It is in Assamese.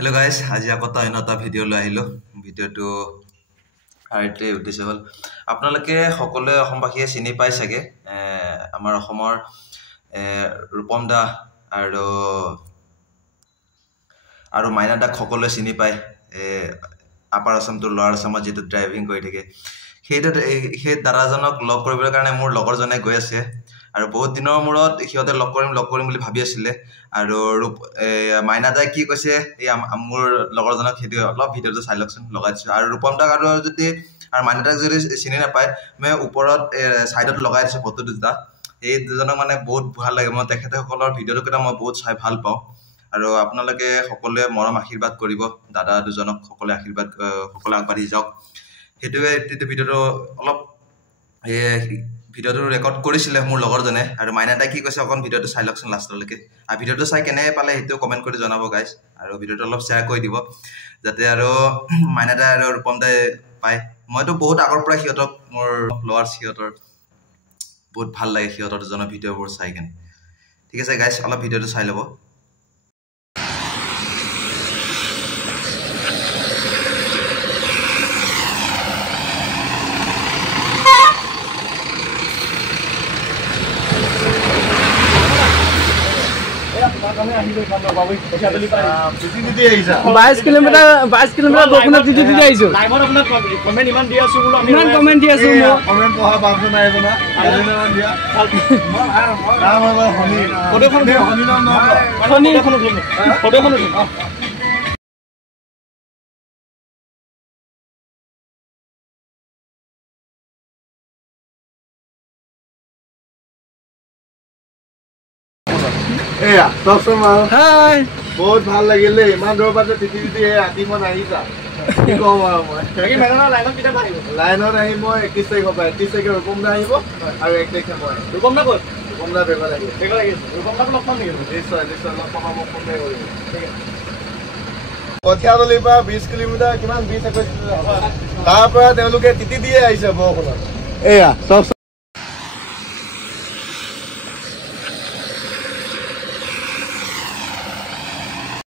Hello guys, আজি আকতা এটা ভিডিও লৈ আহিলো। ভিডিওটো আইতে উদ্দেশ্য হল আপোনালোকে সকলোৱে অসমবাসীয়ে চিনি পাই চাগে আমাৰ অসমৰ ৰূপম দা আৰু মাইনা দা সকলোৱে চিনি পায় আপাৰ আসামটো লোৱাৰ আসামত যেটো ড্ৰাইভিং কৰি থাকে সেই দাদাজনক লগ কৰিবৰ কাৰণে মোৰ লগৰজনে গৈ আছে আৰু বহুত দিনৰ মূৰত হিয়তে লগ কৰিম বুলি ভাবি আছিল আৰু মাইনা দাই কি কৈছে এই মোৰ লগৰজনক হেতু অলপ ভিডিওটো চাই লকচোন লগাই দিছো আৰু ৰূপম দাক আৰু যদি আৰু মাইনা দাক যদি চিনি নাপায় মই ওপৰত সাইডত লগাই দিছো ফটো দুটা এই দুজনক মানে বহুত ভাল লাগে মই তেখেতে সকলৰ ভিডিওটো কেটা মই বহুত চাই ভাল পাওঁ আৰু আপোনালোকে সকলোৱে মৰম আশীৰ্বাদ কৰিব দাদা দুজনক সকলোৱে আশীৰ্বাদ সকলো আগবাঢ়ি যাওক হেতুৱে এই ভিডিওটো অলপ ভিডিওটো ৰেকৰ্ড কৰিছিলে মোৰ লগৰজনে আৰু মাইনা দাই কি কৈছে অকন ভিডিওটো চাই লকচোন লাষ্টলৈকে আৰু ভিডিওটো চাই কেনে পালে হেতু কমেন্ট কৰি জনাব গাইস আৰু ভিডিওটো অলপ শেয়াৰ কৰি দিব যাতে আৰু মাইনা দাই আৰু ৰূপম দাই পায় মইতো বহুত আগৰ পৰা হিয়তক মোৰ লৱাৰ্স হিয়তৰ বহুত ভাল লাগে হিয়তৰ দুজনৰ ভিডিওবোৰ চাই কেনে ঠিক আছে গাইস অলপ ভিডিওটো চাই লব বাইশ কিলোমিটাৰ বৰষুণত তিতি আহিছো লাইভত আপোনাক কমেন্ট ইমান দি আছো বোলো ইমান কমেন্ট দি আছো মই কমেন্ট পঢ়া বাবু নাই বনা এজনমান দিয়া নাম আমাৰ হনি ফটোখন হনি নাম হনি ফটোখন এয়া সবসময় হাই বহুত ভাল লাগিলে ইমান দূৰৰ পৰা তিতি ৰাতি মই আহিছা কি কম আৰু মই বাকি মেলনা লাইনত কিটা পাৰিব লাইনত আহি মই 21 তাৰিখৰ পৰা 31 তাৰিখে ৰূপম দা আহিব আৰু 1 তাৰিখে মই ৰূপম দা ক'ত ৰূপম দা বেগৰ লাগিব ৰূপম দাক লগ পাম নেকি নিশ্চয় লগ পাম মই ফোন কৰিব ঠিক আছে কঠিয়াতলিৰ পৰা 20 কিলোমিটাৰ কিমান 20 21 তাৰ পৰা তেওঁলোকে তিতি দিয়ে আহিছে বৰষুণত এয়া সব